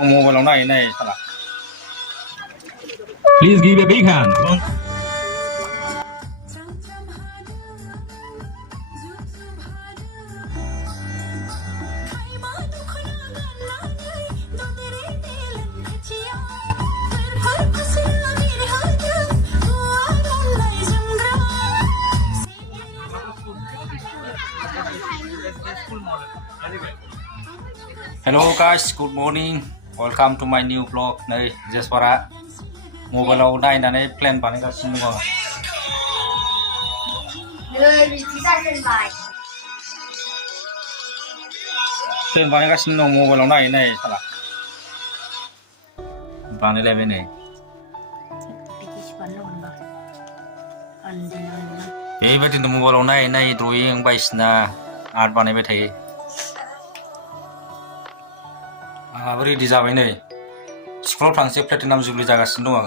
मबाइलाव नायै नायै साला Please give a big hand. Hello guys, good morning. Welcome to my new vlog. नै जेसपारा मबाइलाव नायनानै प्लेन बानायगासिनो दङ। प्लेन बानायगासिनो दं मबाइलाव नायै नायै साला बानायलायबाय नै बेबायदिनो मबाइलाव नायै नायै ड्रयिं बायदिसिना आर्ट बानायबाय थायो। आंहाबो रेडि जाबाय नै स्कुलाव थांसै प्लेटिनाम जुबली जागासिनो दं।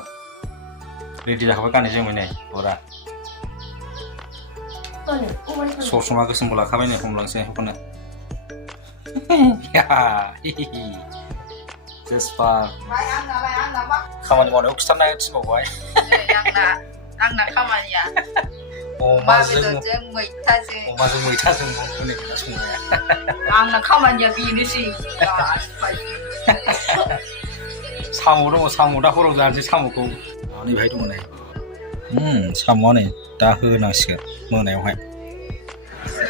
रेडि जाखाबाय गानै जोमै नै बरा ससमा गोसोमबो लाखाबाय नै हमलांसै बेखौनो जेसपार खामानि मावनायाव खिथानाय थिनबावबाय आंना खामानिया अमाजों मैथाजों संनाया आंना खामानिया बेनोसै। साम' दङ साम' दा हराव जानोसै साम'खौ नैबेहाय दङ नै साम'आ नै दा होनांसिगोन मोनायावहाय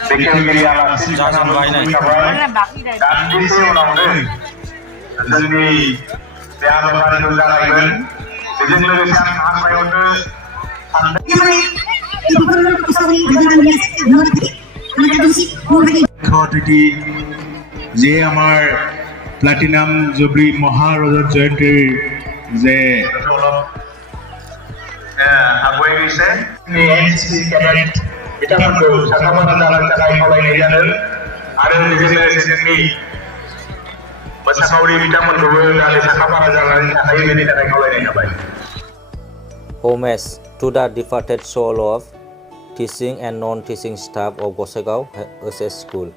जाजेनबाय नै दान्दिसे उनावनो जोंनि बे हाबाफारिखौ जागायगोन। बेजों लोगोसे आं हाबायावनो অতিথি যে আমাৰ প্লাটিনাম জুবলি মহাৰজত জয়ন্তীৰ যে আগুৱাই গৈছে बिथांमोनखौ साखाफारा जानो थाखाय खावलायनाय जादों आरो बेजों लोगोसे जोंनि मोसाखावरि बिथांमोनखौबो दानि साखाफारा जानायनि थाखाय बेनि थाखाय खावलायनाय जाबाय। Homage to the departed soul of teaching and non-teaching staff of Gosaigaon SS School.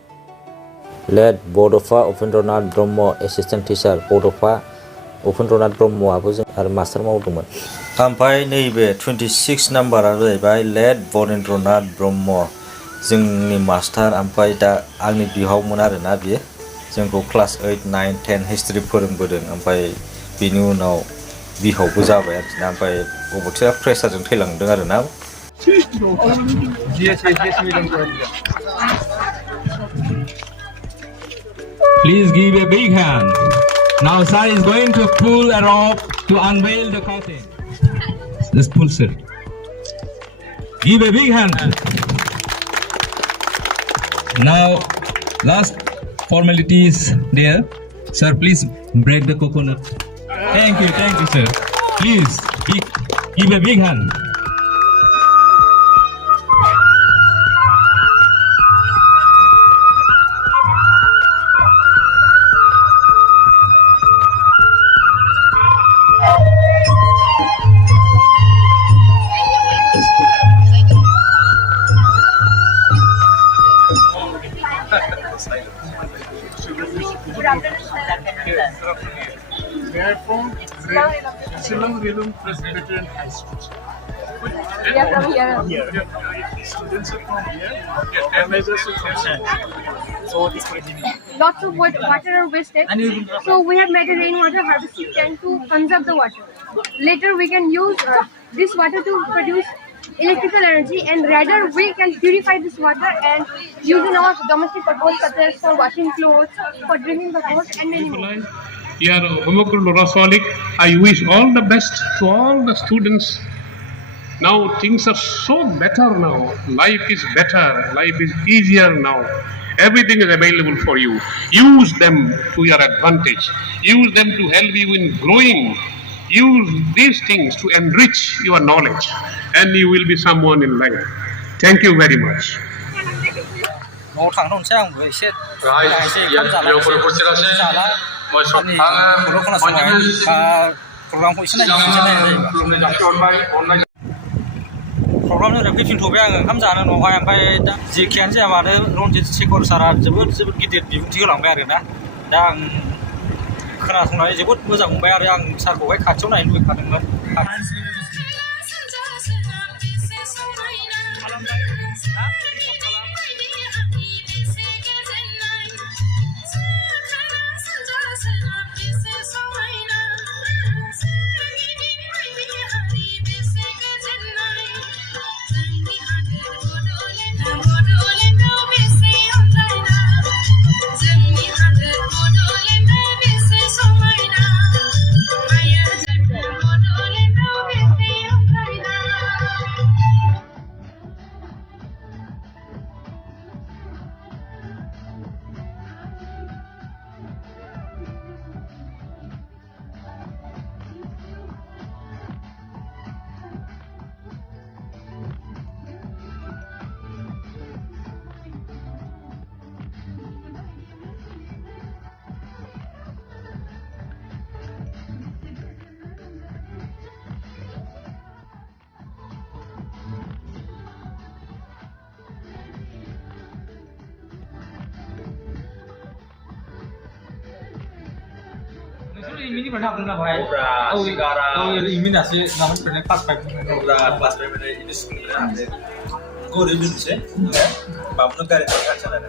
Led Bodofa Upendranath Brahmo Assistant Teacher Bodofa Upendranath Brahmo आबो जों आरो मास्टार मावदोंमोन। ओमफ्राय नैबे 26 नाम्बारा जाहैबाय लेड बरेन्द्रनाथ ब्रह्म जोंनि मास्टार ओमफ्राय दा आंनि बिहावमोन आरोना बियो जोंखौ क्लास 8, 9, 10 हिस्ट्रि फोरोंबोदों ओमफ्राय बिनि उनाव बिहावबो जाबाय आरोना ओमफ्राय अबथिरा प्रेसारजों थैलांदों आरोना। Please give a big hand. Now sir is going to pull a rope to unveil the coffin. Just pull sir. Give a big hand. Now last formalities there. Sir, please break the coconut. Thank you sir. Please give a big hand. We are from Silang Presbyterian High School. We are from here. Students are from here. Organizers are from here. So it's lots of water are wasted. So we have made a rainwater harvesting tank to conserve the water. Later we can use this water to produce electrical energy, and rather we can purify this water and use in our domestic purpose such as for washing clothes, for drinking the water and many more. Here, I wish all the best to all the students. Now things are so better now. Life is better. Life is easier now. Everything is available for you. Use them to your advantage. Use them to help you in growing. Use these things to enrich your knowledge, and you will be someone in life. Thank you very much. न'आव थांनोसै आंबो एसे प्रग्रामखौ एसे नायनोसै programme जानायाव फैफिनथ'बाय आङो ओंखाम जानो न'आवहाय ओमफ्राय दा जेखियानो जाया मानो रन्जित शेखर सारा जोबोद गिदिर बिबुंथि होलांबाय आरोना दा आं खोनासंनानै जोबोद मोजां मोनबाय आरो आं सारखौहाय खाथियाव नायनो लुबैखादोंमोन। Ini pernah aku nak bahaya. Oh, ini nasi namun pernah pas pakai. Pas pernah ini sekolah ada. Kau ada dulu sih? Bapak nak cari tempat sana.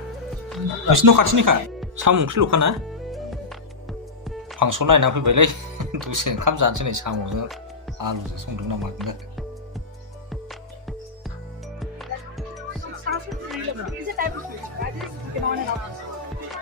Wisnu खाथिनि खा साम' ओंख्रि ल'खाना फांसन नायना फैबायलै दसे ओंखाम जानोसै नै साम'जों आलुजों संदों ना मादों